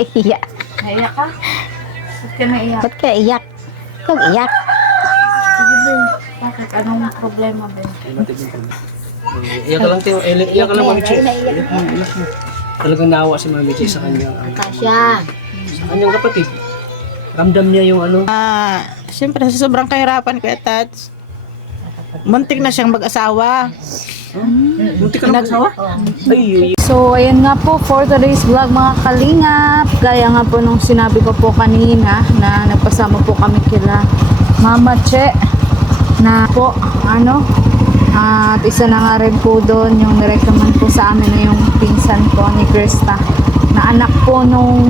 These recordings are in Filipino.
Iyak. Naiyak ka? Ba't ka naiyak? Ba't ka iyak? Ikaw iyak. Sige ba? Bakit? Anong problema ba? Iyak ka lang, Teo. Iyak ka lang, Mami Che. Iyak mo. Talagang naawa si Mami Che sa kanyang, Kasya. sa kanyang kapatid. Ramdam niya yung ano. Siyempre, sa sobrang kahirapan, Kuya Tats. Muntik na siyang mag-asawa. Muntik ka na mag-asawa? Ay. So, ayan nga po for today's vlog mga kalingap. Gaya nga po nung sinabi ko po kanina na nagpasama po kami kila Mama Che na po, at isa na nga rin po doon yung nirecommend po sa amin na yung pinsan po ni Krista na anak po nung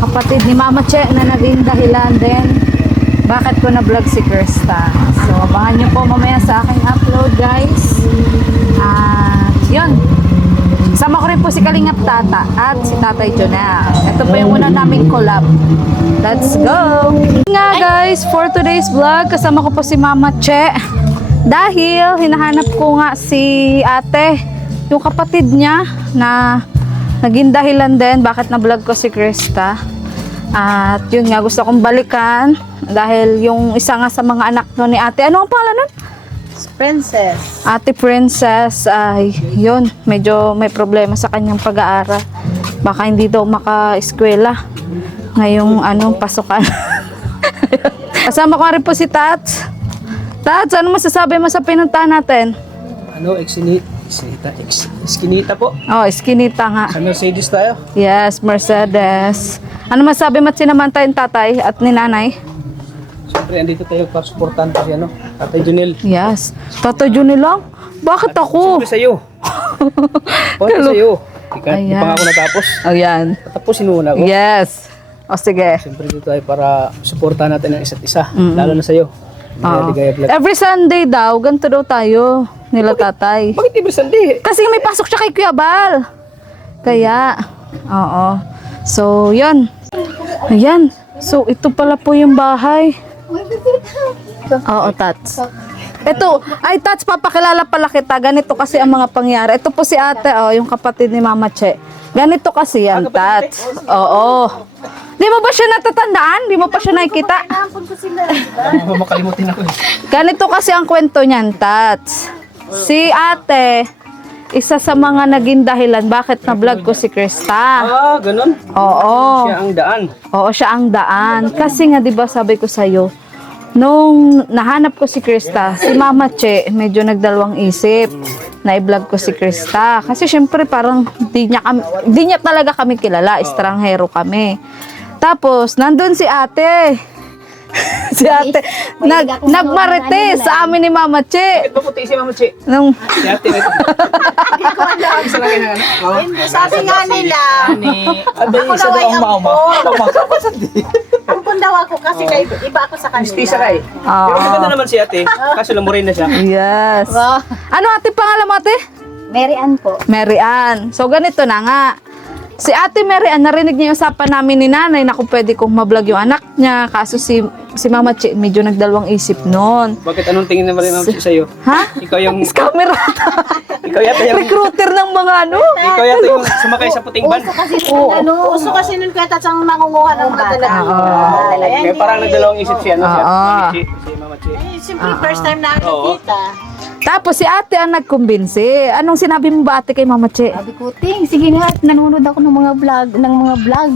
kapatid ni Mama Che na naging dahilan din bakit ko na-vlog si Krista. So, abangan nyo po mamaya sa aking upload, guys. At, yun. Sama ko rin po si Kalingap Tata at si Tatay Jonel. Ito po yung una naming collab. Let's go! Nga, guys, for today's vlog, kasama ko po si Mama Che. Dahil, hinahanap ko nga si ate, yung kapatid niya, na naging dahilan din bakit na-vlog ko si Krista. At yun nga, gusto kong balikan dahil yung isa nga sa mga anak no ni ate, ano ang pangalan nun? Princess. Ate Princess, ay yun, medyo may problema sa kanyang pag-aaral. Baka hindi daw maka-eskwela ngayong pasukan. Kasama ko rin po si Tats. Tats, ano masasabi mo sa pinuntahan natin? Eskinita po. Oh, Eskinita nga. Sa Mercedes tayo. Yes, Mercedes. Ano masabi mo at sinamantay yung tatay at ni nanay? Siyempre, andito tayo para supportan pa si Tatay Junel. Yes. Tatay Juni lang? Bakit ako? Siyempre sa'yo. Pati sa'yo. Di Ayan. pa nga ako natapos. Oh, yan. Tapusin muna ako. Yes. O sige. Siyempre dito tayo para supportan natin ang isa't isa. Lalo na sa'yo. Oo. Ligaya vlog. Every Sunday daw, ganito daw tayo nila tatay. Bakit every Sunday? Kasi may pasok siya kay Kuya Bal. Kaya, oo. So, yun. Ayan. So, ito pala po yung bahay. Oo, Tats. Ito, ay Tats, papakilala pala kita. Ganito kasi ang mga pangyari. Ito po si ate, yung kapatid ni Mama Che. Ganito kasi yan, Tats. Oo. Di mo ba siya natatandaan? Di mo pa siya nakikita? Makalimutin ako. Ganito kasi ang kwento niyan, Tats. Si ate, isa sa mga naging dahilan bakit na-vlog ko si Krista. Ganun. Oo. Siya ang daan. Oo, siya ang daan. Kasi nga, di ba sabi ko sa'yo, nung nahanap ko si Krista, si Mama Che, medyo nagdalawang isip na i-vlog ko si Krista. Kasi syempre parang di niya talaga kami kilala, estranghero kami. Tapos, nandun si ate. Si ate, nagmarites sa amin ni Mama Che. Bakit ba puti si Mama Che? Nung, Si ate. Isa lang yun, Mama. Hindi, sabi nga nila. Ako daw ay ampun daw ako kasi iba ako sa kanila. Mistisa ka eh. Pero maganda naman si ate. Kaso lamurin na siya. yes. Ano ate pangalan mo ate? Mary Ann po. Mary Ann. So, ganito na nga. Si Ate Mary Ann, narinig niya yung usapan namin ni nanay na kung pwede kong ma-vlog yung anak niya. Kaso si Mama Che, medyo nagdalawang isip noon. Bakit anong tingin naman rin Mama Che sa'yo? Ha? Ikaw yung... Scammer. Ikaw yata yung... Recruiter ng mga Ikaw yata yung sumakay sa puting van. Uso kasi nun Kuya Tats ang mangunguha ng mga dalaga. Kaya parang nagdalawang isip siya. Si Mama Che. Siyempre, first time na nakita. Tapos si ate ang nagkumbinsi. Anong sinabi mo ba ate kay Mama Che? Sabi ko, Ting, sige nga, nanonood ako ng mga vlog.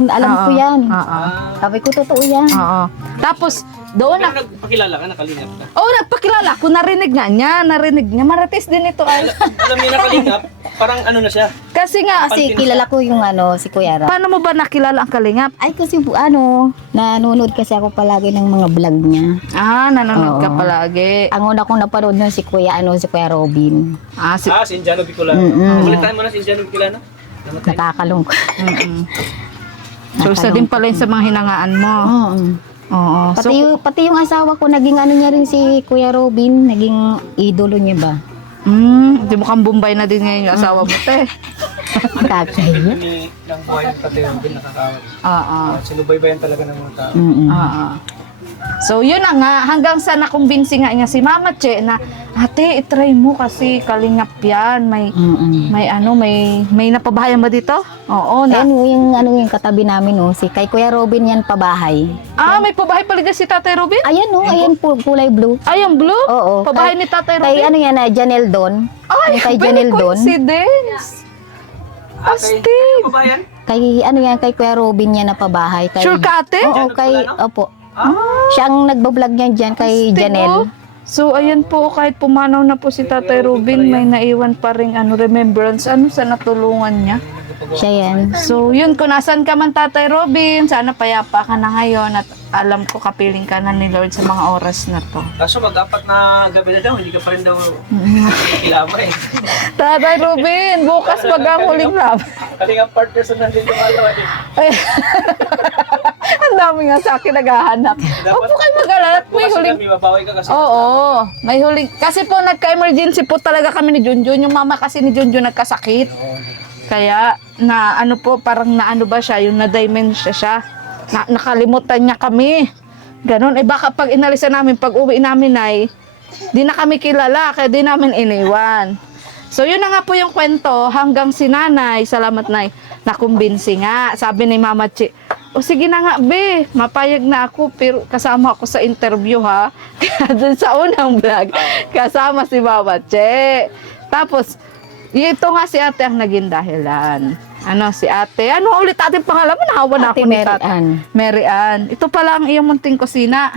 Alam ko yan. Oo. Sabi ko, totoo yan. Oo. Tapos, doon na... Nagpakilala ka, nakalingap ka. Oo, nagpakilala ko. Narinig niya. Marites din ito ay. Alam niyo nakalingap, parang ano na siya. Kasi nga, Kasi kilala ko yung si Kuya Ra. paano mo ba nakilala ang kalingap? Ay, kasi nanonood kasi ako palagi ng mga vlog niya. Nanonood ka Oo. palagi. Ang una kong napanood nun si Kuya Robin. Si Si Indiano Bicolano. Ulitan mo na si Indiano Bicolano. Nakakalungkot. So, isa din pala yun sa mga hinangaan mo. Oo. Oo. So, Pati yung asawa ko, naging niya rin si Kuya Robin, naging idolo niya ba? di mo kang Bombay na din ngayon yung asawa mo, te. Kakahiya. Ng buhay ng tatay yung nakakawat. Oo. Sinubaybayan talaga ng mga tao. Mm-mm. Oo. So, yun na nga, hanggang sa nakumbinsi nga niya si Mama Che na, ate, itry mo kasi kalingap yan. May napabahayan ba dito? Oo, na. Ayun, yung katabi namin, oh, si kay Kuya Robin yan pabahay. May pabahay pala dyan si Tatay Robin? Ayan, oh, ayan, kulay blue. Ay, yung blue? Oo. Pabahay ni Tatay Robin? Kay yan, Janelle Don. Ay, kay very Janelle Don. coincidence. Astig. Kabayan? Kay Kuya Robin yan na pabahay. Kay, Sure ka, ate? Oo, opo. Siya ang nagbablog niyan dyan kay Astig, Janelle. oh. So, ayan po, kahit pumanaw na po si Tatay Robin, may naiwan pa rin remembrance sa natulungan niya. Siya yan. So, yun, kung nasan ka man, Tatay Robin, sana payapa ka na ngayon at alam ko kapiling ka na ni Lord sa mga oras na to. Kaso mag-apat na gabi na daw, hindi ka pa rin daw kilama eh. Tatay Robin, bukas huling lab. Kalinga partners na nandito alaw eh. Ay, ang dami nga sa akin naghahanap. Huwag po kayo mag-alala at may Bukas huling... kami mabawi ka kasi. Oo, may huling... Kasi po nagka-emergency po talaga kami ni Junjun. Yung mama kasi ni Junjun nagkasakit. Kaya parang ba siya, yung na-dementia siya. Nakalimutan niya kami. Ganon. Baka pag inalisan namin, pag uwi namin ay, di na kami kilala, kaya di namin iniwan. So, yun na nga po yung kwento. Hanggang si nanay, salamat nay, nakumbinsi nga. Sabi ni Mama Chi, o sige na nga, be, mapayag na ako, pero kasama ako sa interview, ha? Doon sa unang vlog, kasama si Mama Che. Tapos, ito nga si ate ang naging dahilan. Si ate, ulit ating pangalan? Nahawa na ako ni Mary tate. Ann. Mary Ann. Ito pala ang iyong munting kusina.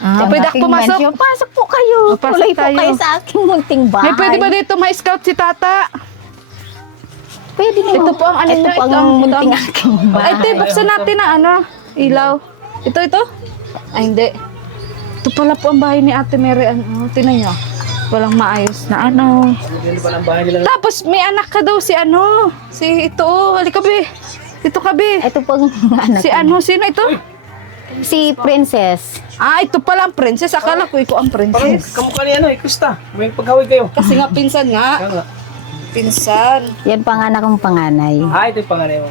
Pwede ako pumasok? Pasok po kayo. Pasok Tuloy po tayo. kayo sa aking munting bahay. May pwede ba dito ma-scout si tata? Pwede naman. Ito po ang Ito po ang munting aking bahay. Ay, te, buksan natin na ilaw. Ito? Ay, hindi. Ito pala po ang bahay ni Ate Mary Ann. Tinan nyo. Walang maayos na Hindi pa ng bahay nila. Tapos may anak ka daw si ito. Halika be. Ito ka be. Ito po ang anak. Sino ito? Si Princess. Ito pala ang princess. Akala ko ikaw ang Parang princess. kamukha ni Krista. May paghawig kayo. Kasi nga pinsan nga. Kaya nga. Pinsan. Yan panganak kong panganay. Ito yung panganay mo.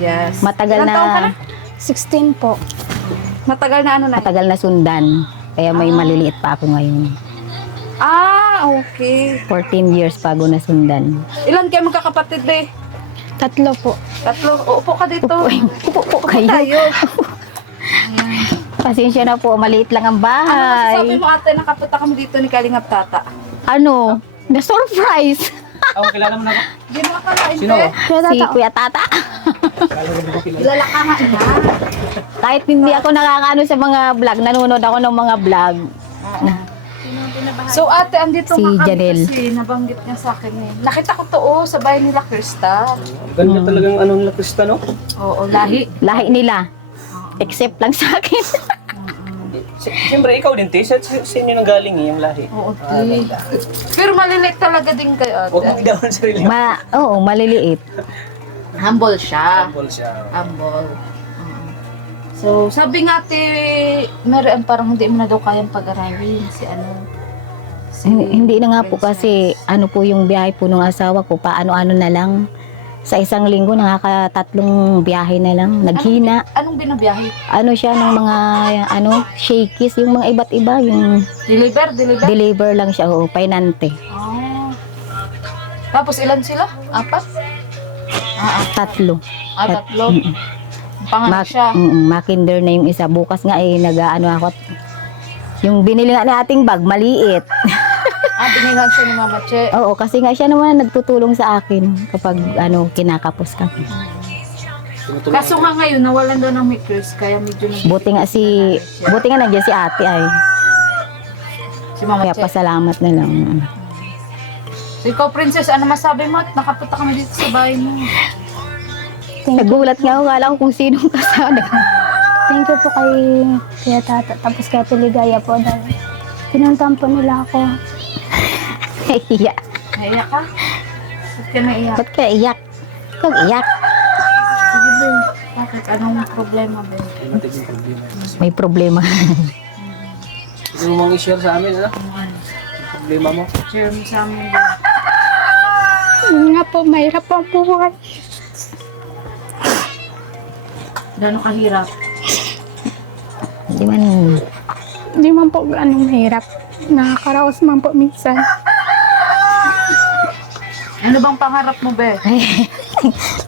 Yes. Matagal Ilang taon ka na? na 16 po. Matagal na na? Matagal na sundan. Kaya may maliliit pa ako ngayon. Okay. 14 years pa ako nasundan. Ilan kayo magkakapatid be? 3 po. 3. Upo ka dito. Upo po Upo kayo. tayo. Pasensya na po, maliit lang ang Sabi bahay. mo ate, nakapunta kami dito ni Kalingap Tata. Na-surprise. Kilala mo na ako? Hindi mo akalain Sino be. ako? Si Kuya Tata. Kala ko hindi ko kilala. Kilala ka nga na. Kahit hindi ako nakakaano sa mga vlog, nanonood ako ng mga vlog. So ate, andito Si nga kami Janelle. kasi nabanggit niya sa akin eh. Nakita ko to sa bahay nila Krista. Ganda talagang nila Krista, no? Oo, lahi. Lahi nila. Except lang sa akin. Siyempre, ikaw din, te. Sa inyo nang galing yung lahi. Oo, te. Pero maliliit talaga din kay ate. Huwag mong idawan sa sarili mo. Oo, maliliit. Humble siya. Humble siya. Humble. So, sabi nga ate, Mary Ann, parang hindi mo na daw kayang pag-aralin Hindi na nga po kasi po yung biyahe po ng asawa ko, paano-ano na lang. Sa isang linggo, nakaka-3 biyahe na lang. Naghina. Anong binabiyahe? Siya ng mga, shakies, yung mga iba't iba, yung deliver lang siya, painante. Tapos ilan sila? 4? 3. 3. Panganak siya. Makinder na yung isa. Bukas nga ako. Yung binili nga ni ating bag, maliit. Binilang siya ni Mama Che. Oo, kasi nga siya naman nagtutulong sa akin kapag kinakapos kami. Kaso nga ngayon, nawalan daw ng makers, kaya medyo Buti nga nandiyan si ate ay. si Mama Kaya Che. pasalamat na lang. So ikaw, Princess, ano masabi mo? Nakapunta kami dito sa bahay mo. Nagulat nga ako, kala ko kung sinong kasama. Thank you po kay Kuya Tata, tapos kay Tuligaya po dahil pinuntahan po nila ako. Iyak. Naiyak ka? Ba't ka naiyak? Ba't ka iyak? Ikaw iyak. Sige, Ben. Bakit? Anong problema, Ben? Matig yung problema. May problema. Ito mong i-share sa amin, ano? Yung problema mo. Share mo sa amin, Ben. Yun nga po, mahirap po ang buhay. Gano'ng kahirap? Hindi man, Hindi man po ganong mahirap. Nakakaraos man po minsan. Ano bang pangarap mo, Be?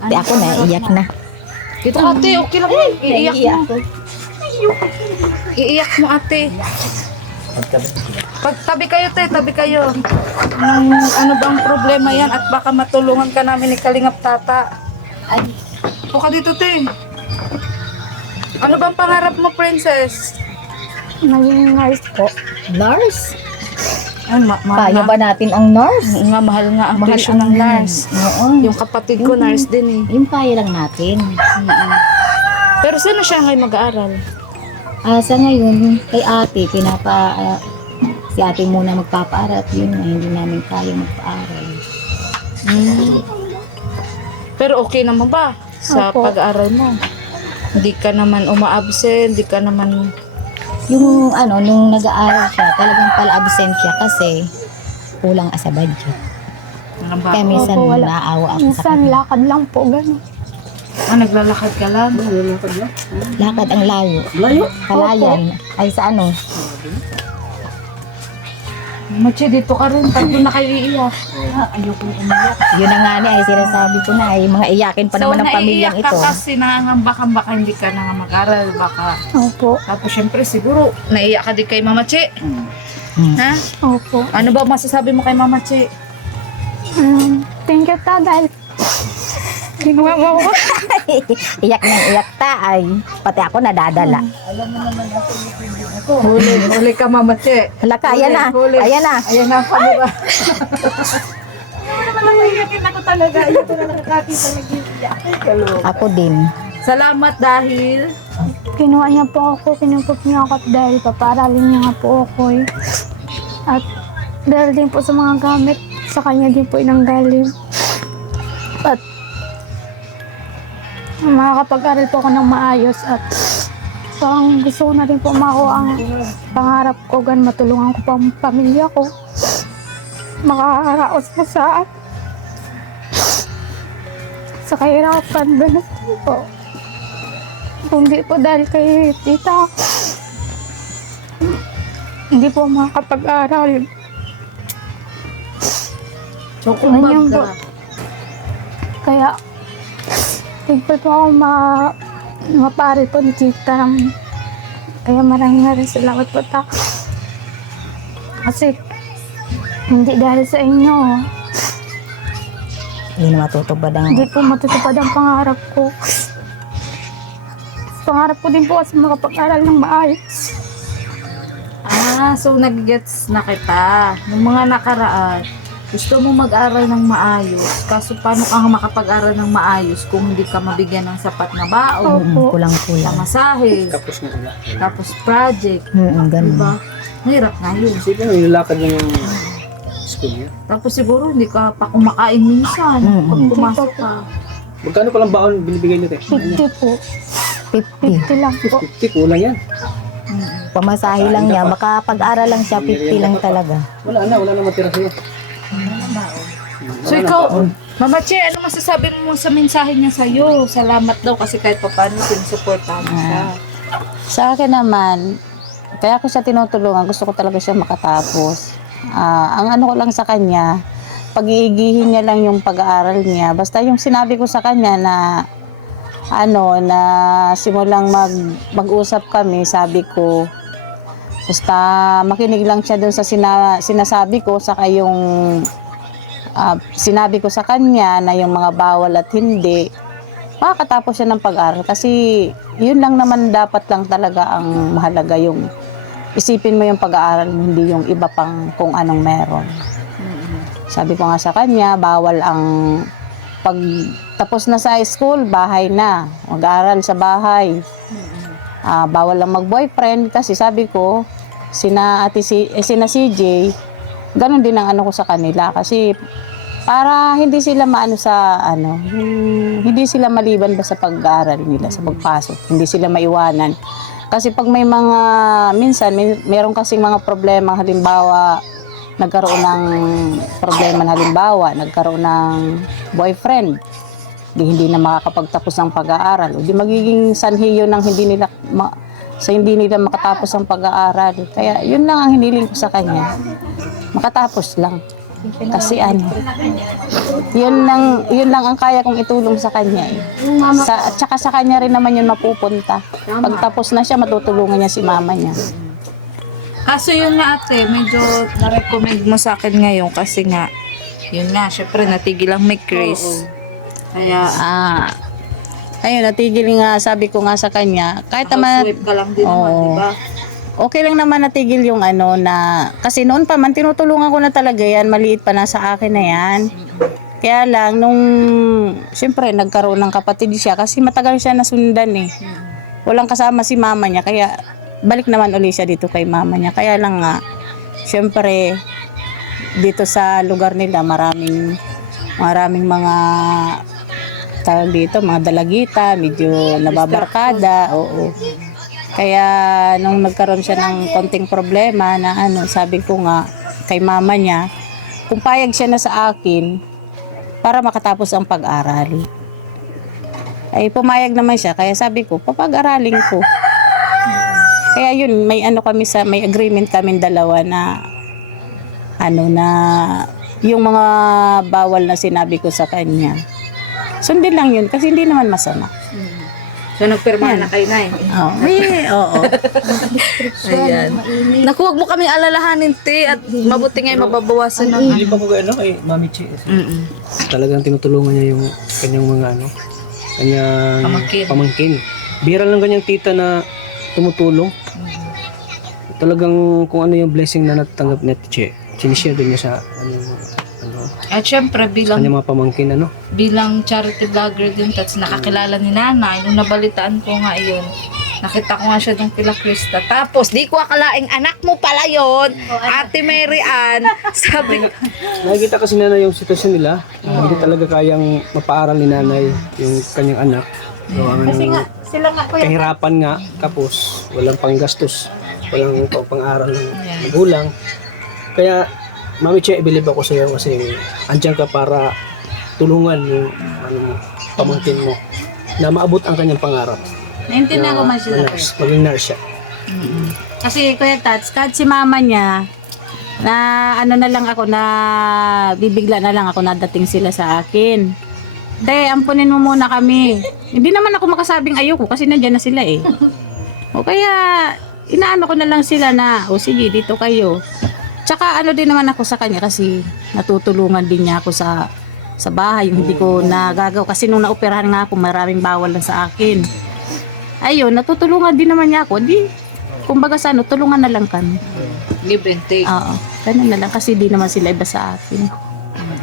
di ako na, iyak na. Dito ate, okay lang yan. Iiyak mo. Iiyak mo ate. Tabi kayo te, tabi kayo. Ano bang problema yan at baka matulungan ka namin ni Kalingap Tata. Puka dito te. Ano bang pangarap mo, princess? Naging nurse po. Nurse? Ay, Kaya ba natin ang nurse? Nga, mahal nga ang presyo ng nurse. Oo. Yung kapatid ko, nurse din eh. Yung kaya lang natin. Pero sino siya ngayon mag-aaral? Sa ngayon, kay ate, si ate muna magpapaaral at yun na hindi namin kaya magpaaral. Pero okay naman ba sa Opo. pag-aaral mo? Hindi ka naman uma-absent, hindi ka naman... Yung nung nag-aaral siya, talagang pala-absent siya kasi kulang sa budget. Kaya minsan Opo, wala. naawa ako sa Minsan kanya. lakad lang po, gano'n. naglalakad ka lang? Lakad ang layo. Layo? Palayan. Ay sa Machi, dito ka rin. Pag doon na kayo iiyak. Ayoko umiyak. Yun na nga ay sinasabi ko na ay mga iyakin pa naman ng pamilyang naiiyak ito. ka kasi nangangamba ka baka hindi ka na mag-aral. Baka. Opo. Tapos syempre siguro, naiiyak ka din kay Mama Che. Ha? Opo. Ano ba masasabi mo kay Mama Che? Thank you, ta, dahil ginawa mo ako. Iyak ng iyak ta ay pati ako nadadala. Huli ka Mama Che. Hala ka, ayan na. Huli. Ayan na. Ayan na, paano ba? Naiiyakin ako talaga. Ayoko na nakakakita nag-iiyak. Ako din. Salamat dahil Kinuha niya po ako, kinupot niya ako at dahil paparalin niya nga po ako eh. At dahil din po sa mga gamit, sa kanya din po inanggaling. At makakapag-aral po ako ng maayos at parang gusto ko na rin po makuha ang pangarap ko, gan matulungan ko pa ang pamilya ko. Makakaraos po sa kahirapan, ganun po. Kung di po dahil kay tita, hindi po makakapag-aral. chocolate Ganyan bag po. ka. Kaya, thankful po ako mapari po ni tita. Kaya maraming salamat po ta. Kasi, hindi dahil sa inyo, Hindi na matutubad ang hindi po matutupad ang pangarap ko. Pangarap ko din po kasi makapag-aral ng maayos. So nag-gets na kita. Nung mga nakaraan, gusto mo mag-aral ng maayos. Kaso paano ka makapag-aral ng maayos kung hindi ka mabigyan ng sapat na baon, Opo. kulang-kulang. pamasahe, Tapos na wala. tapos project, Ganun. diba? Mahirap nga yun. Sige, nilakad niya yung school niya. Tapos siguro hindi ka pa kumakain minsan pag pumasok ka. Magkano palang baon binibigay niyo, te? 50 po. 50. 50 lang po. 50, kulang yan. Pamasahe lang niya. Makapag-aral lang siya, 50 lang talaga. Wala na matira sa'yo. So ikaw, Mama Che, ano masasabi mo sa mensahe niya sa'yo? Salamat daw kasi kahit pa paano sinusuportahan mo siya. Sa akin naman, kaya ko siya tinutulungan, gusto ko talaga siya makatapos. Ang ano ko lang sa kanya, pag-iigihin niya lang yung pag-aaral niya. Basta yung sinabi ko sa kanya na na simulang mag-usap kami, sabi ko, basta makinig lang siya doon sa sinasabi ko, saka yung sinabi ko sa kanya na yung mga bawal at hindi, makakatapos siya ng pag-aaral. Kasi yun lang naman dapat lang talaga ang mahalaga, yung isipin mo yung pag-aaral mo, hindi yung iba pang kung anong meron. Sabi ko nga sa kanya, bawal ang pag tapos na sa school, bahay na. Mag-aaral sa bahay. Bawal lang mag-boyfriend kasi sabi ko, sina CJ, ganun din ang ano ko sa kanila kasi para hindi sila maano sa hindi sila maliban ba sa pag-aaral nila, sa pagpasok. Hindi sila maiwanan. Kasi pag may mga, minsan, meron kasing mga problema, halimbawa, nagkaroon ng problema, halimbawa, nagkaroon ng boyfriend, hindi na makakapagtapos ng pag-aaral, o di magiging sanhi yun ng hindi nila sa hindi nila makatapos ang pag-aaral. Kaya yun lang ang hiniling ko sa kanya. Makatapos lang. Kasi yun lang ang kaya kong itulong sa kanya eh. At saka sa kanya rin naman yun mapupunta. Pagtapos na siya, matutulungan niya si mama niya. Kaso yun nga ate, medyo na-recommend mo sa akin ngayon kasi nga, yun nga, syempre natigil ang may Chris. Kaya, Ayun, natigil nga, sabi ko nga sa kanya, kahit naman, housewife ka lang din naman, Oo. di ba? okay lang naman natigil yung ano na, kasi noon pa man, tinutulungan ko na talaga yan, maliit pa na sa akin na yan. Kaya lang, nung, siyempre, nagkaroon ng kapatid siya, kasi matagal siya nasundan eh. Walang kasama si mama niya, kaya balik naman uli siya dito kay mama niya. Kaya lang nga, siyempre, dito sa lugar nila, maraming mga tawag dito, mga dalagita, medyo nababarkada, oo. Kaya nung nagkaroon siya ng konting problema na sabi ko nga kay mama niya, kung payag siya na sa akin para makatapos ang pag-aral. Ay pumayag naman siya, kaya sabi ko, papag-aralin ko. Kaya yun, may may agreement kami dalawa na na yung mga bawal na sinabi ko sa kanya. Sundin lang yun kasi hindi naman masama. So, nagpirma na kayo na eh. Oo. Ayan. Naku, huwag mo kaming alalahanin, te. At mabuti ngayon mababawasan ng Hindi pa ko kay Mami Che. Talagang tinutulungan niya yung kanyang mga kanyang pamangkin. Bira lang kanyang tita na tumutulong. Talagang kung ano yung blessing na natatanggap ni Che, sinishare din niya sa At syempre, kanyang mga pamangkin bilang charity vlogger din, Tats, nakakilala ni nanay. Nung nabalitaan ko nga yun, nakita ko nga siya ng Pila Krista. Tapos, di ko akalaing anak mo pala yun, Ate Mary Ann. Sabi ko, Nakikita kasi nanay yung sitwasyon nila. Hindi talaga kayang mapaaral ni nanay yung kanyang anak. Kasi nga, sila nga kuya. kahirapan nga, tapos walang panggastos, walang pang-aral ng magulang. Kaya, Mami Che, believe ako sa iyo kasi andyan ka para tulungan yung pamangkin mo na maabot ang kanyang pangarap. Naintindihan ko man sila. Maging nurse siya. Kasi Kuya Tats, kahit si mama niya, na na lang ako, na bibigla na lang ako na dating sila sa akin. Te, ampunin mo muna kami. Hindi naman ako makasabing ayoko kasi nandiyan na sila eh. O kaya, inaano ko na lang sila na, sige, dito kayo. Tsaka din naman ako sa kanya kasi natutulungan din niya ako sa bahay, yung hindi ko nagagaw. Kasi nung naoperahan nga ako, maraming bawal lang sa akin. Ayun, natutulungan din naman niya ako. Di, kumbaga tulungan na lang kami. Give and take. Oo, ganun na lang kasi di naman sila iba sa akin.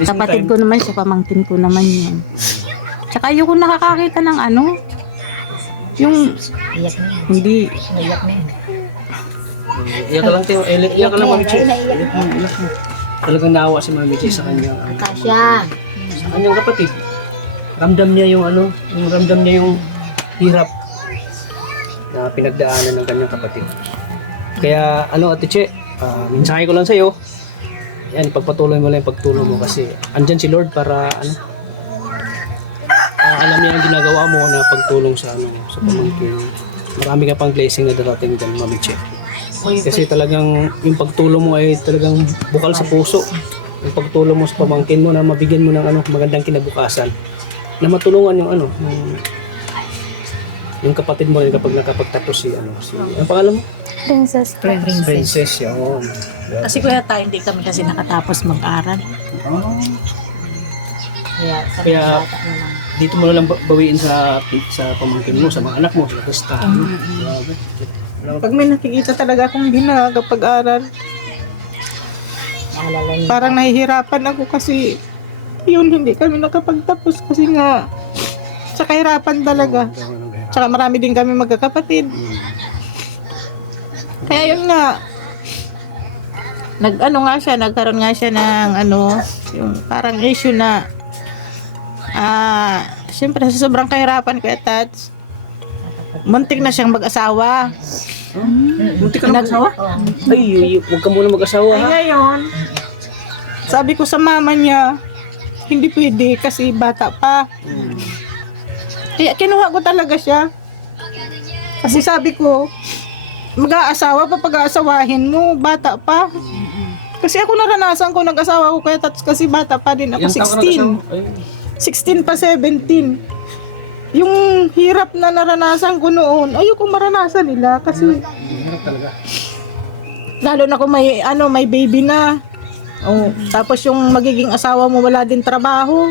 Kapatid ko naman siya, pamangkin ko naman yun. Tsaka ayoko nakakakita ng yung hindi. Iyak ka lang, Teo. Iyak ka lang, Mami Che. Iyak mo. Talagang naawa si Mami Che sa kanyang sa kanyang kapatid. Ramdam niya yung hirap na pinagdaanan ng kanyang kapatid. Kaya Ate Che, mensahe ko lang sa iyo. Yan, pagpatuloy mo lang yung pagtulong mo kasi andyan si Lord para alam niya ang ginagawa mo na pagtulong sa pamangkin. Marami ka pang blessing na darating dyan, Mami Che. Kasi talagang yung pagtulong mo ay talagang bukal sa puso. Yung pagtulong mo sa pamangkin mo na mabigyan mo ng magandang kinabukasan. Na matulungan yung kapatid mo rin kapag nakapagtapos ang pangalan mo? Princess. Princess, yun. Kasi Kuya tayo, hindi kami kasi nakatapos mag-aral. Kaya dito mo na lang bawiin sa pamangkin mo, sa mga anak mo, sa Krista. Grabe. Pag may nakikita talaga akong hindi nakakapag-aral, parang nahihirapan ako kasi yun, hindi kami nakapagtapos kasi nga sa kahirapan talaga. Tsaka marami din kami magkakapatid. Kaya yun nga, nagkaroon nga siya ng yung parang issue na siyempre sa sobrang kahirapan Kuya Tats, muntik na siyang mag-asawa. Muntik ka na mag-asawa? Ay, huwag ka muna mag-asawa Ay ha. ngayon, sabi ko sa mama niya, hindi pwede kasi bata pa. Kaya kinuha ko talaga siya. Kasi sabi ko, mag-aasawa pa, pag-aasawahin mo, bata pa. Kasi ako naranasan ko, nag-asawa ko kaya tapos kasi bata pa din ako, Ilang taon ka nag-asawa? 16 pa 17. Yung hirap na naranasan ko noon, ayoko maranasan nila kasi Hirap talaga. lalo na kung may baby na. Oh, tapos yung magiging asawa mo wala din trabaho.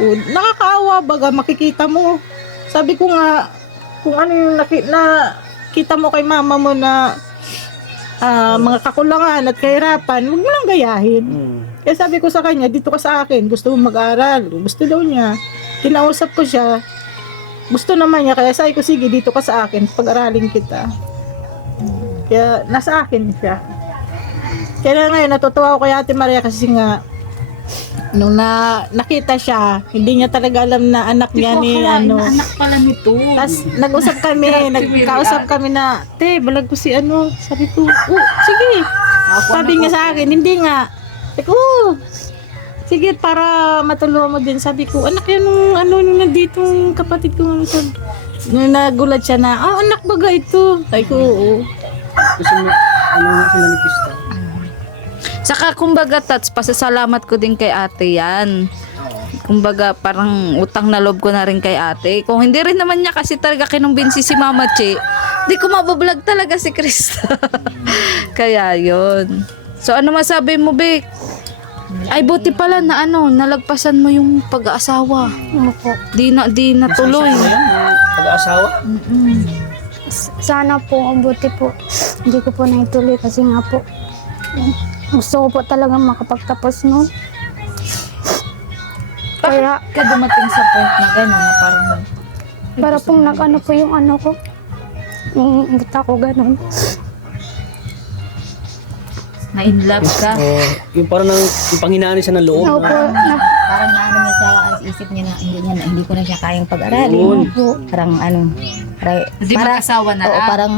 Oh, nakakaawa baga makikita mo. Sabi ko nga kung ano yung nakita mo kay mama mo na mga kakulangan at kahirapan, huwag mo lang gayahin. Kaya sabi ko sa kanya, dito ka sa akin, gusto mo mag-aral. Gusto daw niya. Kinausap ko siya. Gusto naman niya, kaya sabi ko, sige, dito ka sa akin, pag-aralin kita. Kaya nasa akin siya. Kaya ngayon, natutuwa ako kay Ate Maria kasi nga, nung nakita siya, hindi niya talaga alam na anak niya ni Anak pala nito. Tapos nag-usap kami, nagkausap kami na, te, balag ko si Sabi ko, sige. Sabi niya sa akin, hindi nga. Sabi ko, sige, para matulungan mo din. Sabi ko, anak yan nung nandito yung kapatid ko. Nung nagulat siya na, anak baga ito. Sabi ko, oo. Kasi nga sila ni Krista. Saka kumbaga Tats, pasasalamat ko din kay ate yan. Kumbaga parang utang na loob ko na rin kay ate. Kung hindi rin naman niya kasi talaga kinumbinsi si Mama Che, di ko mabablog talaga si Krista. Kaya yon. So ano masabi mo, Bek? Ay buti pala na nalagpasan mo yung pag-aasawa. Opo. Di na tuloy. Pag-aasawa? Sana po, buti po. Hindi ko po naituloy kasi nga po, gusto ko po talaga makapagtapos nun. Kaya, Ka dumating sa point na gano'n na parang para pong nag-ano po yung ano ko. Yung buta ko gano'n. na-in love ka. Yung parang yung panghinaan siya ng loob. Opo, Parang naano niya sa isip niya na hindi ko na siya kayang pag-aralin. Parang Hindi mag-asawa na oo, lang. parang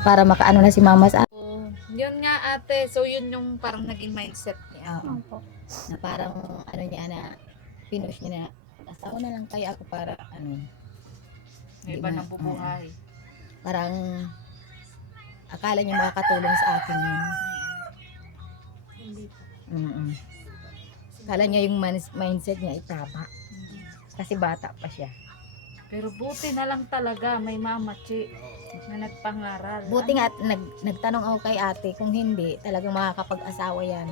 para makaano na si mama sa Yun nga ate, so yun yung parang naging mindset niya. Opo. na parang niya na pinush niya na asawa na lang kaya ako para May iba Hindi na, ng bubuhay. parang akala niya makakatulong sa akin yun. Mm-mm. Akala niya yung mindset niya itama. Kasi bata pa siya. Pero buti na lang talaga may Mama Che na nagpangaral. Buti nga nagtanong ako kay ate kung hindi talagang makakapag-asawa yan.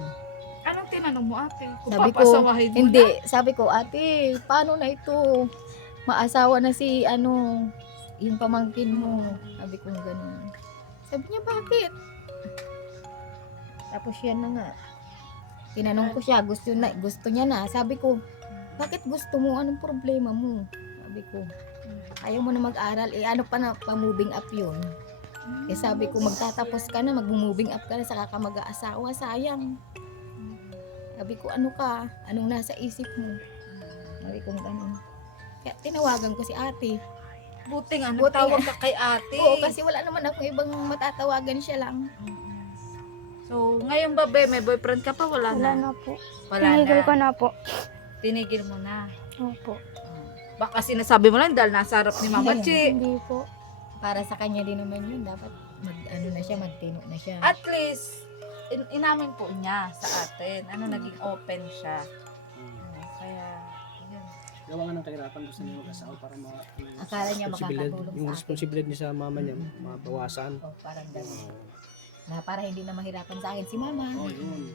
Anong tinanong mo ate? Kung Sabi ko, papasawahin mo hindi. Sabi ko, ate, paano na ito? Maasawa na si yung pamangkin mo. Sabi ko gano'n. Sabi niya, bakit? Tapos yan na nga. Tinanong ko siya, gusto niya na. Sabi ko, bakit gusto mo? Anong problema mo? Sabi ko, ayaw mo na mag-aral. Ano pa na, pa-moving up yun. Sabi ko, magtatapos ka na, mag-moving up ka na, saka ka mag-aasawa, sayang. Sabi ko, ano ka? Anong nasa isip mo? Sabi ko, gano'n. Kaya tinawagan ko si ate. Buti nga, Buti nagtawag nga. ka kay ate. Oo, kasi wala naman akong ibang matatawagan siya lang. So, ngayon ba, be, may boyfriend ka pa? Wala Wala na. na po. Wala Tinigil na. ko na po. Tinigil mo na. Opo. Baka sinasabi mo lang dahil nasa harap ni Mama Che. Hindi po. Para sa kanya din naman yun, dapat magtino na siya. At least, inamin po niya sa atin. Naging open siya. Kaya, yun. Gawa nga ng kahirapan, gusto niya mag-asawa para Akala niya makakatulong yung sa akin. responsibilidad niya sa mama niya, mabawasan. Oh, parang gano'n. Na para hindi na mahirapan sa akin si mama. Oh, yun.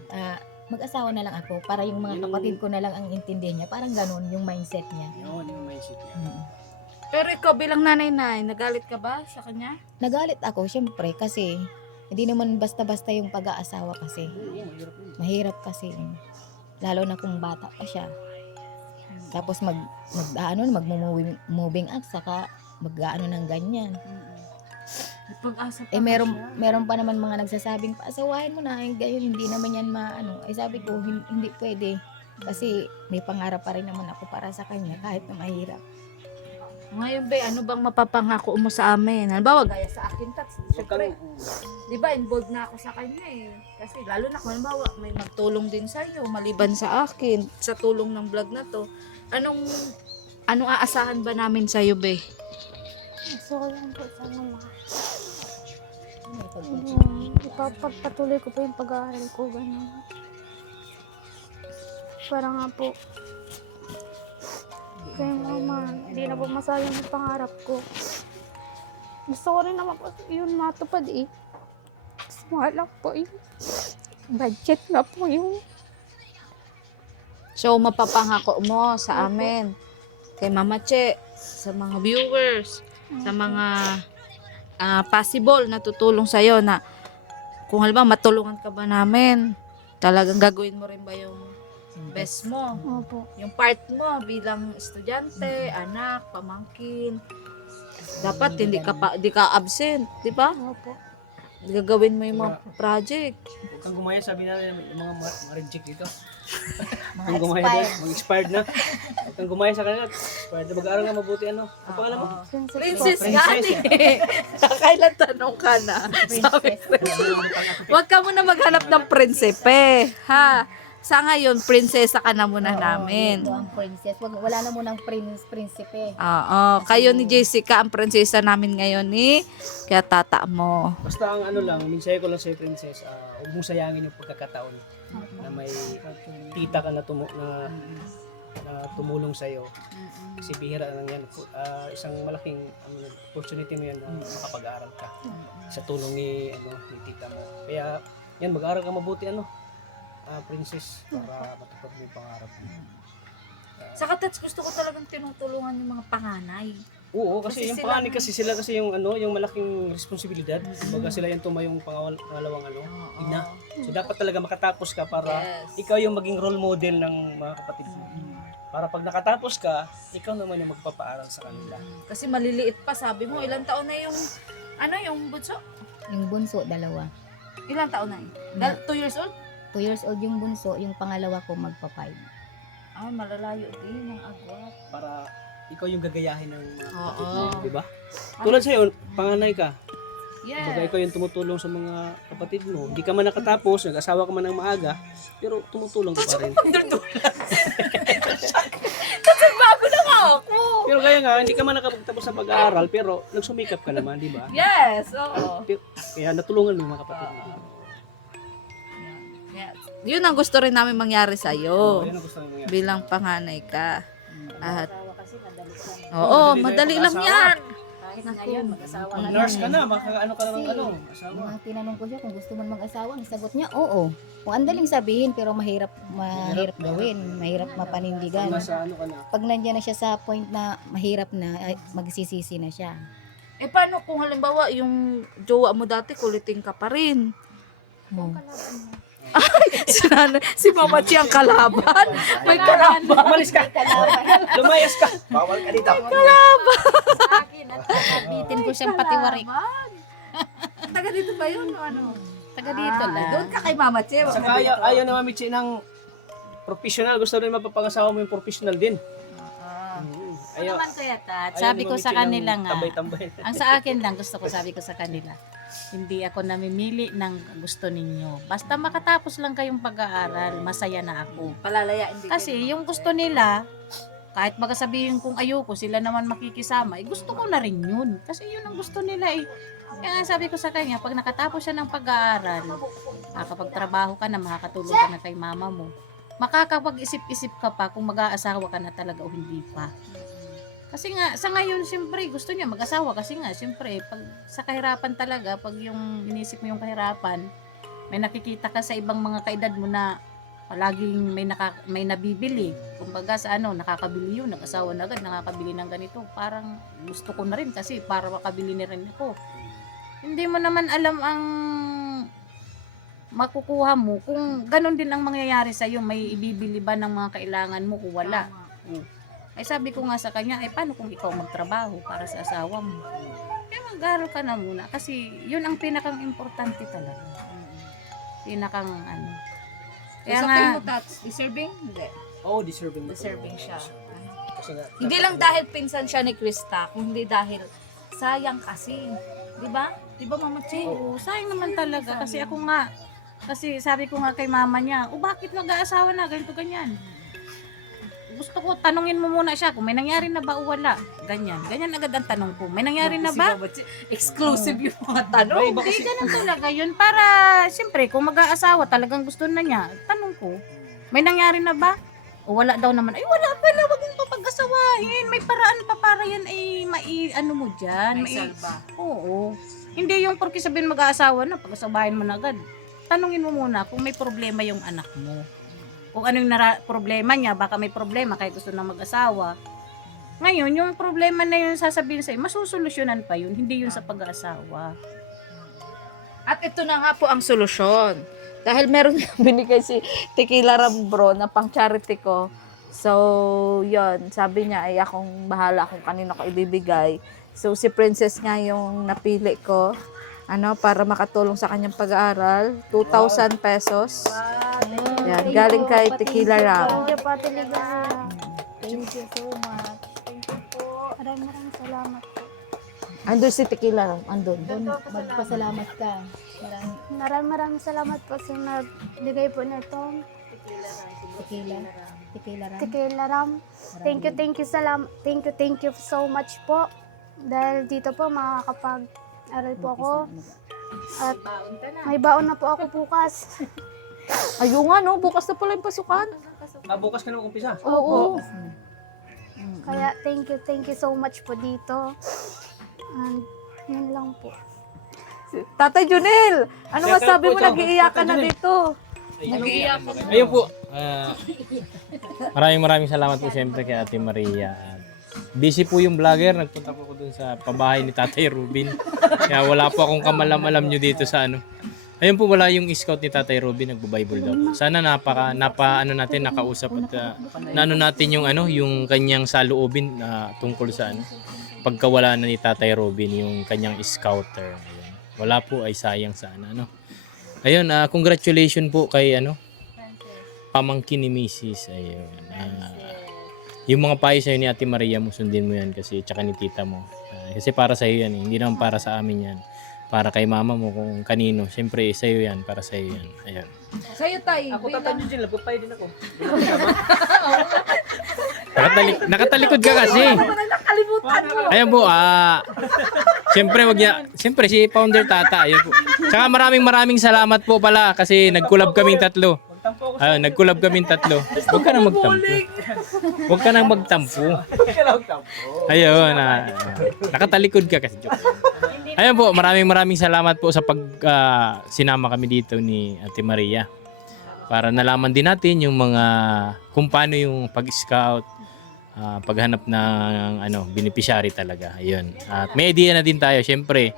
Mag-asawa na lang ako para yung mga kapatid ko na lang ang intindihan niya. Parang gano'n yung mindset niya. Yun, yung mindset niya. Pero ikaw bilang nanay-nay, nagalit ka ba sa kanya? Nagalit ako, syempre, kasi hindi naman basta-basta yung pag-aasawa kasi. Oo, mahirap yun. Mahirap kasi. Lalo na kung bata pa siya. Tapos mag-moving up, saka mag-ano ng ganyan. Pag-asa pa Meron pa naman mga nagsasabing, paasawahin mo na, gayon, hindi naman yan maano. Sabi ko, hindi pwede. Kasi may pangarap pa rin naman ako para sa kanya, kahit na mahirap. Ngayon, be, ano bang mapapangako mo sa amin? Halimbawa, gaya sa akin, Tats. Siyempre, di ba, involved na ako sa kanya eh. Kasi lalo na kung halimbawa, may magtulong din sa iyo, maliban sa akin, sa tulong ng vlog na to. Anong aasahan ba namin sa iyo, be? Gusto ko lang po sana May pag-continue. Ipapagpatuloy ko po yung pag-aaral ko, gano'n. Para nga po, kaya mama, hindi na po masayang yung pangarap ko. Gusto ko rin naman po yun matupad eh. Small lang po yung budget na po yung So, mapapangako mo sa amin, kay Mama Che, sa mga viewers, sa mga possible na tutulong sa'yo na kung halimbawa matulungan ka ba namin, talagang gagawin mo rin ba yung best mo? opo. Yung part mo bilang estudyante, anak, pamangkin. Dapat hindi ka absent, di ba? Opo. Gagawin mo yung mga project. Huwag kang gumaya, sabi namin yung mga ma-reject dito. Mga Kung gumaya doon, expired. mag-expired na. Huwag kang gumaya sa kanila. Expired na, mag-aaral ka mabuti ano. Ang pangalan mo? Princess Princess yan eh. Kailan tanong ka na? Sabi, huwag ka muna maghanap ng prinsipe. Ha? Sa ngayon, prinsesa ka na muna namin. Ito ang princess. Wala na munang prinsipe. Oo. Kayo ni Jessica, ang prinsesa namin ngayon ni kaya tata mo. Basta ang ano lang, minsay ko lang sa'yo, Princess, huwag mong sayangin yung pagkakataon na may tita ka na, na tumulong sa'yo. Kasi bihira lang yan. Isang malaking opportunity mo yan na makapag-aral ka sa tulong ni tita mo. Kaya yan, mag-aral ka mabuti Princess, para matupad mo yung pangarap mo. Sa Katats, gusto ko talagang tinutulungan yung mga panganay. Oo, kasi Kasi yung sila panganay kasi sila kasi yung yung malaking responsibilidad. Kumbaga sila yung tumayong pangalawang ina. So dapat talaga makatapos ka para Yes. ikaw yung maging role model ng mga kapatid mo. Para pag nakatapos ka, ikaw naman yung magpapaaral sa kanila. Kasi maliliit pa, sabi mo, ilang taon na yung, yung bunso? Yung bunso, 2. Ilang taon na yun? 2 years old? 2 years old yung bunso, yung pangalawa ko magpa-5. Ay, malalayo din ang agwat. Para ikaw yung gagayahin ng mga kapatid Oo. mo, di ba? Tulad sa'yo, panganay ka. Kumbaga Yes. ikaw yung tumutulong sa mga kapatid mo. Hindi ka man nakatapos, nag-asawa ka man ng maaga, pero tumutulong ka pa rin. Bago na nga ako. Pero kaya nga, hindi ka man nakapagtapos sa pag-aaral, pero nagsumikap ka naman, di ba? Yes, oo. Kaya natulungan mo yung mga kapatid mo. Yes. Yun ang gusto rin namin mangyari sa'yo. Yan ang gusto mo yan. Bilang panganay ka. At, oo, madali lang yan. Nurse ka na, ano ka naman asawa. Nung tinanong ko siya kung gusto man mag-asawa, ang sagot niya, oo. Kung andaling sabihin, pero mahirap gawin, mahirap mapanindigan. Nasa ano ka na. Pag nandiyan na siya sa point na mahirap na, ay, magsisisi na siya. Eh, paano kung halimbawa yung jowa mo dati, kuliting ka pa rin? Hmm. Si Mama Chi ang kalaban. May kalaban. Umalis ka! Lumayas ka! Bawal ka dito! Bitin ko siyang patiwarik. Taga dito ba yun? O ano? Taga dito lang. Doon ka kay Mama Chi. Saka ayaw na Mami Chi ng professional. Gusto rin mapapangasawa mo yung professional din. Ayaw. Naman kaya, Tat. Ayaw Sabi ni ko Mami sa Chi ng kanila nga. Tambay-tambay. Ang sa akin lang, sabi ko sa kanila, hindi ako namimili ng gusto ninyo. Basta makatapos lang kayong pag-aaral, masaya na ako. Palalayain din. Kasi yung gusto nila, kahit magasabihin kong ayoko, sila naman makikisama, gusto ko na rin yun. Kasi yun ang gusto nila eh. Kaya nga sabi ko sa kanya, pag nakatapos siya ng pag-aaral, makakapagtrabaho ka na, makakatulong ka na kay mama mo, makakapag-isip-isip ka pa kung mag-aasawa ka na talaga o hindi pa. Kasi nga, sa ngayon, siyempre, gusto niya mag-asawa. Kasi nga, siyempre, pag sa kahirapan talaga, pag yung inisip mo yung kahirapan, may nakikita ka sa ibang mga kaedad mo na palaging may nabibili. Kumbaga sa nakakabili yun, nag-asawa na agad, nakakabili ng ganito. Parang gusto ko na rin kasi para makabili na rin ako. Hindi mo naman alam ang makukuha mo kung ganun din ang mangyayari sa'yo. May ibibili ba ng mga kailangan mo kung wala? Ay sabi ko nga sa kanya, paano kung ikaw magtrabaho para sa asawa mo? Kaya mag-aaral ka na muna kasi yun ang pinakang importante talaga. Pinakang Kaya Sa nga, tingin mo, Tats, deserving? Hindi. Oo, deserving mo. Deserving siya. Kasi nga, Hindi lang dahil pinsan siya ni Krista, kundi dahil sayang kasi. Di ba? Di ba, Mama Chi? oo, sayang naman talaga kasi ako nga, kasi sabi ko nga kay mama niya, bakit mag-aasawa na, ganito ganyan. gusto ko, tanungin mo muna siya kung may nangyari na ba o wala. Ganyan. Ganyan agad ang tanong ko. May nangyari na ba? Exclusive yung mga tanong. Hindi, ganun talaga yun. Para, siyempre, kung mag-aasawa, talagang gusto na niya. Tanong ko, may nangyari na ba? O wala daw naman. Ay, wala pala, wag mo papag-asawahin. May paraan pa para yan ay ano mo dyan. Oo. Hindi yung porque sabihin mag-aasawa na, pag-asawahin mo na agad. Tanungin mo muna kung may problema yung anak mo. Kung ano yung problema niya, baka may problema kaya gusto na mag-asawa. Ngayon, yung problema na yun sasabihin sa'yo, masusolusyonan pa yun, hindi yun sa pag-aasawa. At ito na nga po ang solusyon. Dahil meron binigay si Tequila Rambro na pang charity ko. So, yon sabi niya ay akong bahala kung kanino ko ibibigay. So, si Princess nga yung napili ko. Para makatulong sa kanyang pag-aaral. 2,000 pesos. Yan, galing kay Tequila Ram. Thank you po, Telegaya. Thank you so much. Thank you po. Maraming salamat po. Andun si Tequila Ram. Andun. Magpasalamat ka. Maraming salamat po sa nagbigay po nito. Tequila Ram. Tequila Ram. Thank you so much po. Dahil dito po makakapag-aral po ako. At may baon na po ako bukas. Ayun nga, no? Bukas na pala yung pasukan. Bukas ka na umpisa. Oo. Kaya thank you so much po dito. And yun lang po. Tatay Junel, ano Tatay masabi po, mo? ito. Nag-iiyak ka Tatay na Junel. dito. Ayun po. Maraming salamat po siyempre kay Ate Maria. Busy po yung vlogger. Nagpunta po ako dun sa pabahay ni Tatay Rubin. Kaya wala po akong kamalam-alam nyo dito sa ano. Ayun po, wala yung scout ni Tatay Rubin. Nagbo-Bible daw po. Sana nakausap at naano natin yung yung kanyang saloobin tungkol sa pagkawala na ni Tatay Robin yung kanyang scouter. Ayun. Wala po ay sayang sana Ayun, congratulations po kay pamangkin ni Mrs. Ayun. Yung mga payo sa'yo ni Ate Maria mo, sundin mo yan kasi tsaka ni tita mo. Kasi para sa'yo yan, hindi naman para sa amin yan. Para kay mama mo kung kanino. Siyempre, sa'yo yan, para sa'yo yan. Ayun. Sa'yo, Tay. Ako Tatay Junel, nagpapay din ako. Nakatalikod ka kasi. Ayun po, siyempre si Founder Tata, ayun po. Tsaka maraming salamat po pala kasi nag-collab kaming tatlo. Ayun, nag-collab kaming tatlo. Huwag ka nang magtampo. Huwag ka nang magtampo. Ayun, nakatalikod ka kasi. Ayun po, maraming salamat po sa sinama kami dito ni Ate Maria. Para nalaman din natin yung mga kung paano yung pag-scout, paghanap ng beneficiary talaga. Ayun. At may idea na din tayo, syempre,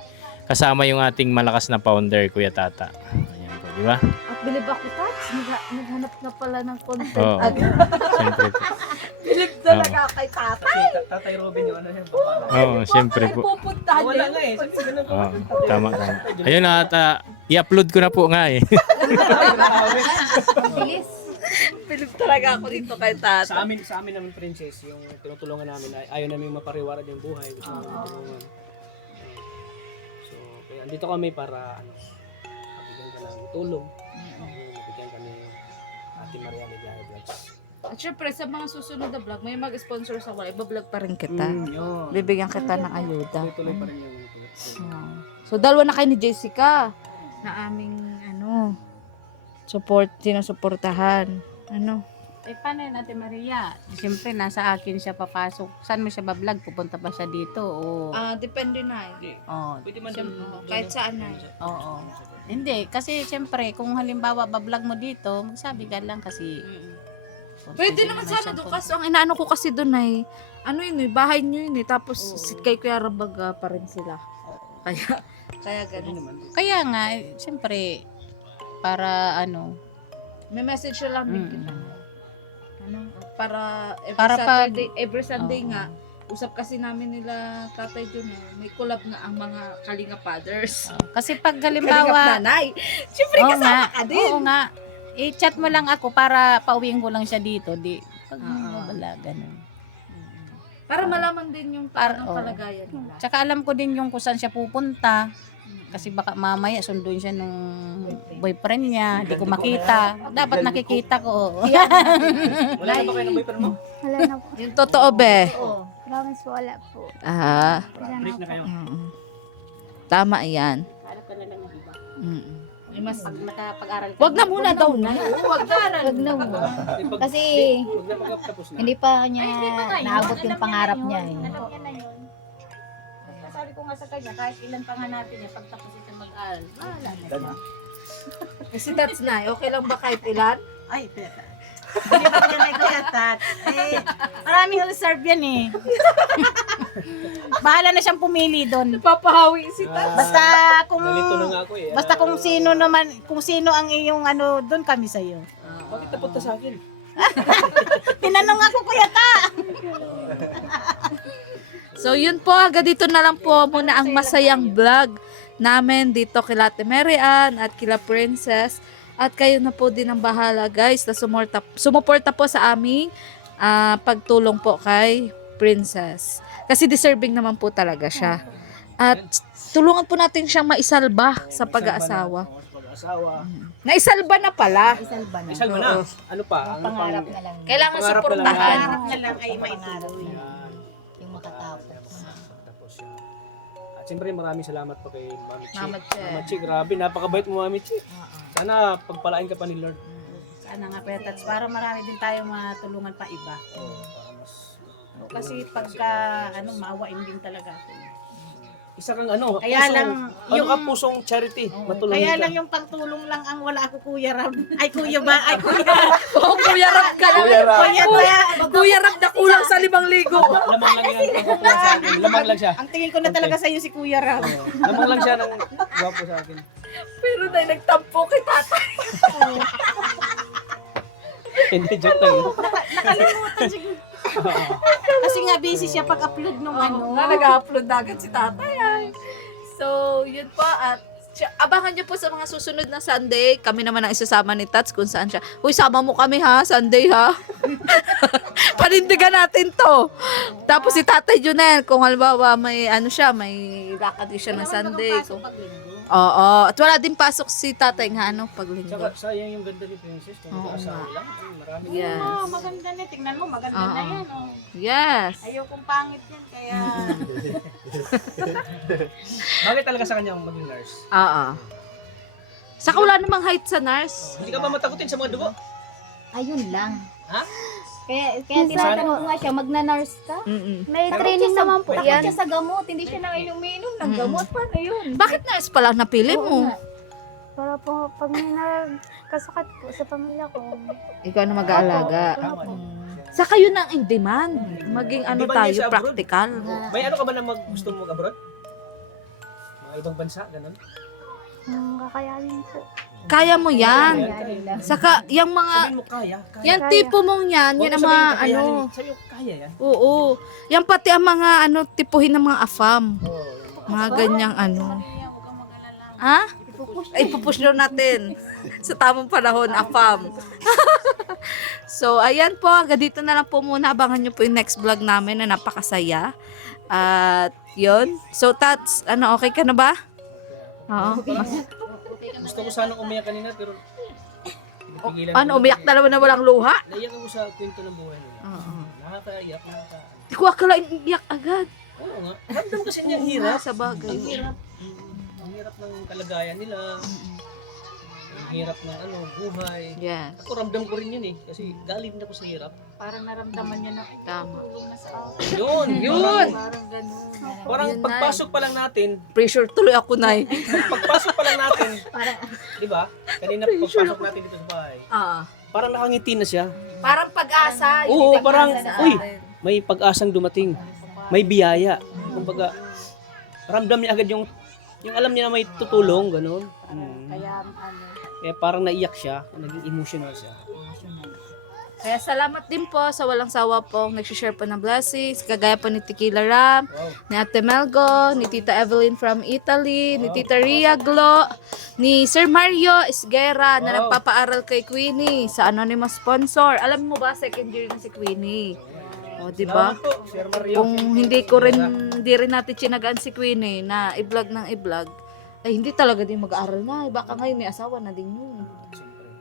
kasama yung ating malakas na founder, Kuya Tata. Ayan po, di ba? At bilib ako, Tats. Naghanap na pala ng content. Oo. Syempre po. Bilib talaga kay Tatay. Tatay Robin yung yan. Oo, syempre po. Pupuntahan Wala niya. nga eh. Sabi ganun po. Oo, tama. Ayun at i-upload ko na po nga eh. Bilib talaga ako dito kay Tatay. Sa amin naman, Princess, yung tinutulungan namin, ayaw namin mapariwarad yung buhay. Gusto namin tulungan. So, kaya andito kami para mabigyan ka ng tulong. Mabigyan ka ni Ate Maria Ligaya Vlogs. At syempre, sa mga susunod na vlog, may mag-sponsor sa wala. Iba-vlog pa rin kita. Yun. Bibigyan kita ng ayuda. Tuloy pa rin yung So, dalawa na kayo ni Jessica na aming, sinusuportahan. Paano yun, Ate Maria? Siyempre, nasa akin siya papasok. Saan mo siya ba-vlog? Pupunta ba siya dito? O... Depende na. Pwede man Kahit saan na. Oo. Hindi, kasi siyempre, kung halimbawa ba-vlog mo dito, magsabi ka lang kasi... Pwede naman sana doon. Kaso ang inaano ko kasi doon ay, bahay nyo yun eh. Tapos kay Kuya Rabaga pa rin sila. Kaya ganun. Kaya nga, siyempre, para May message na lang din kita. Para every Sunday nga, usap kasi namin nila Tatay doon may collab nga ang mga Kalinga Fathers. kasi pag Kalinga halimbawa... Nanay. Siyempre Oo kasama nga, ka din. oo nga. I-chat mo lang ako para pauwiin ko lang siya dito. Pag Oo. wala, ganun. Para malaman din yung Para- anong oo. kalagayan nila. Tsaka alam ko din yung kung saan siya pupunta. Kasi baka mamaya sundin siya nung boyfriend niya, hindi ko makita. Dapat nakikita ko. Wala na ba kayo ng boyfriend mo? Wala na po. Yung totoo, be. Promise po, wala po. Ah, Wala na Break na po. kayo. tama yan. Hanap ka na lang ng iba. Mm. Pag nakapag-aral ka. Wag na muna daw na. Wag na muna. Kasi Huwag na magkapos na. hindi pa niya naabot yung pangarap niya eh. Alam niya na yun. Sabi ko nga sa kanya, kahit ilan pang hanapin niya, pag tapos ito mag-aral, wala na siya. Si Tats na, okay lang ba kahit ilan? Ay, pera. Hindi pa niya may kuya Tat. Eh, maraming reserve yan eh. Bahala na siyang pumili doon. Papahawi si Tats. Basta kung Nalito na nga ako eh. basta kung sino naman, kung sino ang iyong ano, doon kami sa iyo. Bakit napunta sa akin? Tinanong ako kuya Ta. So yun po, hanggang dito na lang po muna ang masayang vlog namin dito kila Ate Mary Ann at kila Princess. At kayo na po din ang bahala guys na sumuporta po sa aming pagtulong po kay Princess. Kasi deserving naman po talaga siya. At tulungan po natin siyang maisalba sa pag-aasawa. Pag-asawa. Naisalba na pala. Isalba na. Isal mo na. Ano pa? Ano Pangarap pang... na lang. Kailangan Pangarap na lang. suportahan. Harap niya lang ay maituloy. Yung makatapos. Tapos yan. At siyempre maraming salamat po kay Mami Chi. Mama Chi. Mama Chi, grabe. Napakabait mo, Mami Chi. Sana pagpalain ka pa ni Lord. Sana nga kuya Tats, para marami din tayo matulungan pa iba. Para mas... Kasi pagka ano, maawain din talaga ako. Isa kang ano, Kaya pusong, lang, ano yung- ka pusong charity. Matulungin Kaya ka. lang yung pangtulong lang ang wala ako Kuya Rab. Ay Kuya ba? Ay Kuya. Oh, Kuya Rab ka na. Kuya Rab. Kuya Rab na kulang sa 5,000. Lamang lang yan. Pagkukulang sa akin. Lamang lang siya. Ang tingin ko na talaga sa iyo si Kuya Rab. Lamang lang siya ng gwapo sa akin. Pero na nagtampo kay tatay. Hindi, joke lang yun. Nakalimutan siguro. Kasi nga busy siya pag-upload nung ano. Nag-upload na agad si tatay. Ay. So, yun po. At abangan nyo po sa mga susunod na Sunday. Kami naman ang isasama ni Tats kung saan siya. Uy, sama mo kami ha, Sunday ha. Panindigan natin to. Tapos si Tatay Junel, kung halimbawa may ano siya, may lakad din siya na Sunday. So, oo. At wala din pasok si Tatay nga ano, pag linggo. Tsaka sayang yung ganda ni Princess. Kung Oo mag-asawa nga. lang. Ay, marami. Yes. Oh, maganda na. Tingnan mo, maganda na Oo. yan. Oh. Yes. Ayaw kong pangit yan. Kaya Bakit talaga sa kanya maging nurse? Oo. Saka wala namang height sa nurse. Hindi ka ba matakutin sa mga dugo? Ayun lang. Ha? Kaya tinatanong ko nga siya, magna-nurse ka? Mm-mm. May training naman po Takot yan. siya sa gamot, hindi siya nang inuminom ng gamot. Paano yun? Bakit nurse pala napili Oo mo? nga. Para po, pag may nagkasakit po sa pamilya ko, Ikaw na mag-aalaga. Tama. Saka yun ang in demand. Maging ano Di ba tayo, niya sa abroad? practical. May ano ka ba na gusto mo mag-abroad? Mga ibang bansa, ganun? kakayanin po. Kaya mo yan. Yan lang. Saka yung mga, Sabihin mo kaya, kaya. yan tipo mong yan, Huwag yan mo ang sabihin mga kakayanin. ano. Sabi mo, kaya yan. Oo. Yan pati ang mga ano, tipuhin ng mga afam. Oo. Mga ganyang ano. Ha? Ay, pupush daw natin. Sa tamang panahon, afam. So, ayan po. Hanggang dito na lang po muna. Abangan nyo po yung next vlog namin na napakasaya. At, yun. So, Tats, ano, okay ka na ba? Oo. Gusto ko sanang umiyak kanina, pero... Pigilan Ano, ko. umiyak na naman na walang luha? Naiyak ako sa kwento ng buhay nila. Oo. Nakakaiyak, Di ko akala iyak agad. Oo nga. Ramdam kasi niya ang hirap. Sa bagay. Ang hirap. Ang hirap ng kalagayan nila. Ang hirap ng ano, buhay. Yes. Ako ramdam ko rin yun eh. Kasi galing na ako sa hirap. parang naramdaman niya na Tama. tulong na sa ako. Yun! Yun! Parang ganun. Parang Yun na pagpasok pa lang natin, Pressure tuloy ako, Nay. pagpasok pa lang natin, di ba? Kanina pagpasok natin dito sa bahay, Ah. parang nakangiti na siya. Parang pag-asa. Oo, yung parang, pag-asa uy, natin. may pag-asang dumating. May biyaya. Kumbaga, ramdam niya agad yung alam niya na may tutulong, ganun. Kaya ano, Kaya parang naiyak siya, naging emotional siya. Kaya salamat din po sa walang sawa pong nag-share po ng blessings. Kagaya po ni Tequila Ram, ni Ate Melgo, ni Tita Evelyn from Italy, ni Tita Ria Glo, ni Sir Mario Esguera na Wow. nagpapaaral kay Queenie sa anonymous sponsor. Alam mo ba, second year na si Queenie. O, di ba? Salamat po, Sir Mario. Kung hindi rin natin chinagaan si Queenie na i-vlog ng i-vlog, Ay, hindi talaga din mag-aaral na. Baka ngayon may asawa na din yun.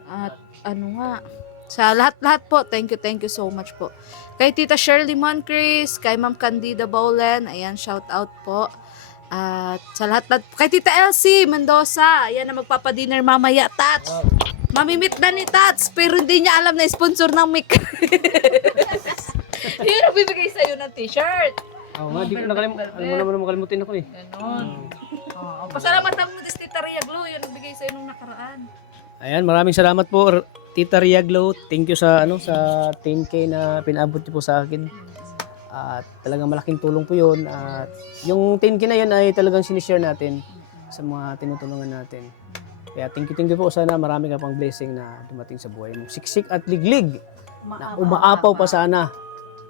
At ano nga, sa lahat-lahat po, thank you so much po. Kay Tita Shirley Moncrief, kay Ma'am Candida Bowlen, ayan, shout out po. At sa lahat-lahat, kay Tita Elsie Mendoza, ayan na magpapadinner mamaya, Tats. Mamimit na ni Tats, pero hindi niya alam na sponsor ng mic. Yun ang bibigay sa'yo ng t-shirt. Oo nga, di ko nakalimutan. Alam mo naman makalimutin ako eh. Ganon. Pasalamat ang mga Tita Ria Glo, yun ang bigay sa'yo nung nakaraan. Ayan, maraming salamat po Tita Riaglo. Thank you sa sa 10K na pinabot niyo po sa akin. At talagang malaking tulong po 'yon. At yung 10K na 'yon ay talagang sinishare natin sa mga tinutulungan natin. Kaya thank you po. Sana marami ka pang blessing na dumating sa buhay mo. Siksik at liglig na umaapaw pa sana.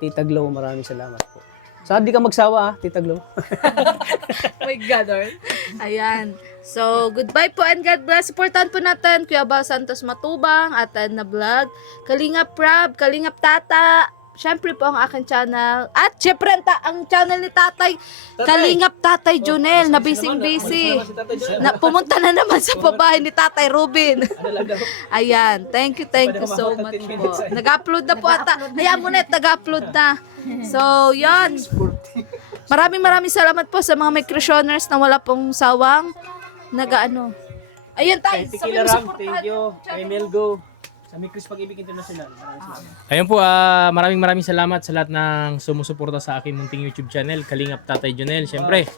Tita Glo, maraming salamat po. Sana di ka magsawa Tita Glo. Oh my God, Lord. Ayan. So, goodbye po and God bless. Supportan po natin Kuya Bal Santos Matubang at na vlog. Kalingap Prab, Kalingap Tata. Siyempre po ang aking channel. At syempre ang channel ni Tatay. Kalingap Tatay Junel na busy. Na, pumunta na naman sa babae ni Tatay Rubin. Ayan. Thank you so much po. Nag-upload na po ata. Hayaan mo na, nag-upload na. So, yan. Maraming salamat po sa mga microshoners na wala pong sawang nagaano. Ayun tayo. Kay Tequila Ram, thank you. Kay Melgo. Sa Mikris Pag-ibig International. Maraming salamat. Ayun po, maraming salamat sa lahat ng sumusuporta sa aking munting YouTube channel, Kalingap Tatay Junel. Siyempre,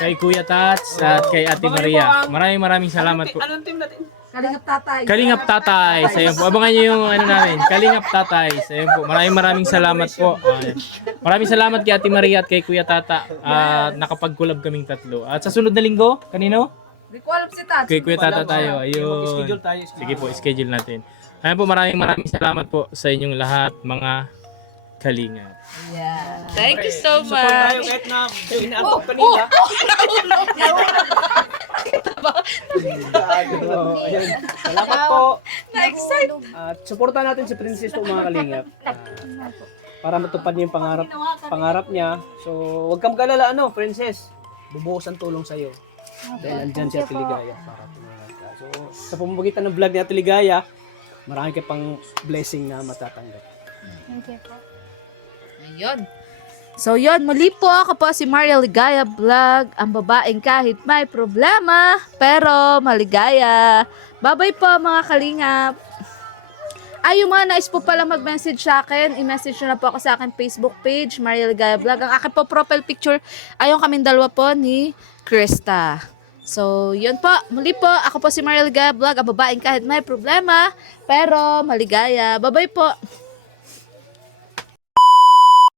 kay Kuya Tats at kay Ate Maria. Maraming salamat po. Anong team natin? Kalingap Tatay. Kalingap Tatay. Ayun po, abangan niyo yung namin. Kalingap Tatay. Ayun po, maraming salamat po. Ayan. Maraming salamat kay Ate Maria at kay Kuya Tata. Nakapag-collab kaming tatlo. At sa sunod na linggo, kanino? Hindi ko alam si Tats. Kay Kuya Tata tayo. Ayun. Mag-schedule tayo. Sige po, schedule natin. Ayan po, maraming salamat po sa inyong lahat, mga kalingap. Yeah. Thank you so Support tayo much. kahit na inaantok kanina. Ayun. Salamat po. Next time. At suportahan natin si Princess po mga kalingap. Para matupad niya yung pangarap niya. So, huwag kang mag-alala, Princess. Bubuhos ang tulong sa'yo. Dahil andyan si Ate Ligaya para tulungan ka. So, sa pamamagitan ng vlog ni Ate Ligaya, marami ka pang blessing na matatanggap. Thank you po. Ayun. So yun, muli po ako po si Maria Ligaya Vlog, ang babaeng kahit may problema, pero maligaya. Bye-bye po mga kalingap. Ay, yung mga nais po pala mag-message sa akin, i-message nyo na po ako sa akin Facebook page, Maria Ligaya Vlog. Ang akin po profile picture, ayong kaming dalawa po ni Krista. So, yun po. Muli po, ako po si Maria Ligaya Vlog, ang babaeng kahit may problema, pero maligaya. Bye-bye po.